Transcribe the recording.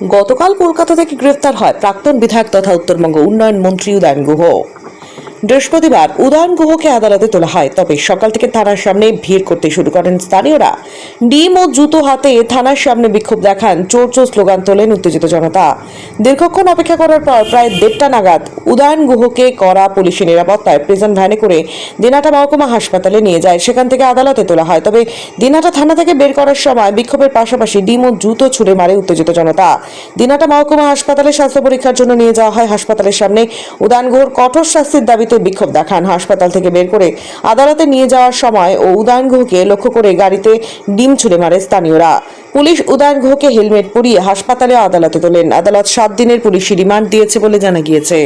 গতকাল কলকাতা থেকে গ্রেফতার হয় প্রাক্তন বিধায়ক তথা উত্তরবঙ্গ উন্নয়ন মন্ত্রী উদয়ন গুহ। বৃহস্পতিবার উদয়ন গুহকে আদালতে তোলা হয়, তবে সকাল থেকে থানার সামনে ভিড় করতে শুরু করেন স্থানীয়রা। ডিম ও জুতো হাতে থানার সামনে বিক্ষোভ দেখান, চোর চোর স্লোগান তোলেন উত্তেজিত জনতা। দীর্ঘক্ষণ অপেক্ষা করার পর প্রায় 1:30টা নাগাদ উদয়ন গুহকে কড়া পুলিশি নিরাপত্তায় প্রিজন ভ্যানে করে দিনহাটা মহকুমা হাসপাতালে নিয়ে যায়। সেখান থেকে আদালতে তোলা হয়, তবে দিনহাটা থানা থেকে বের করার সময় বিক্ষোভের পাশাপাশি ডিম ও জুতো ছুড়ে মারে উত্তেজিত জনতা। দিনহাটা মহকুমা হাসপাতালে স্বাস্থ্য পরীক্ষার জন্য নিয়ে যাওয়া হয়। হাসপাতালের সামনে উদয়ন গুহর কঠোর শাস্তির দাবিতে বিক্ষোভ দেখান। হাসপাতাল থেকে বের করে আদালতে নিয়ে যাওয়ার সময় ও উদয়ন গুহকে লক্ষ্য করে গাড়িতে ডিম ছুড়ে মারে স্থানীয়রা। পুলিশ উদয়ন গুহকে হেলমেট পরিয়ে হাসপাতালে আদালতে তোলেন। আদালত 7 দিনের পুলিশি রিমান্ড দিয়েছে বলে জানা গিয়েছে।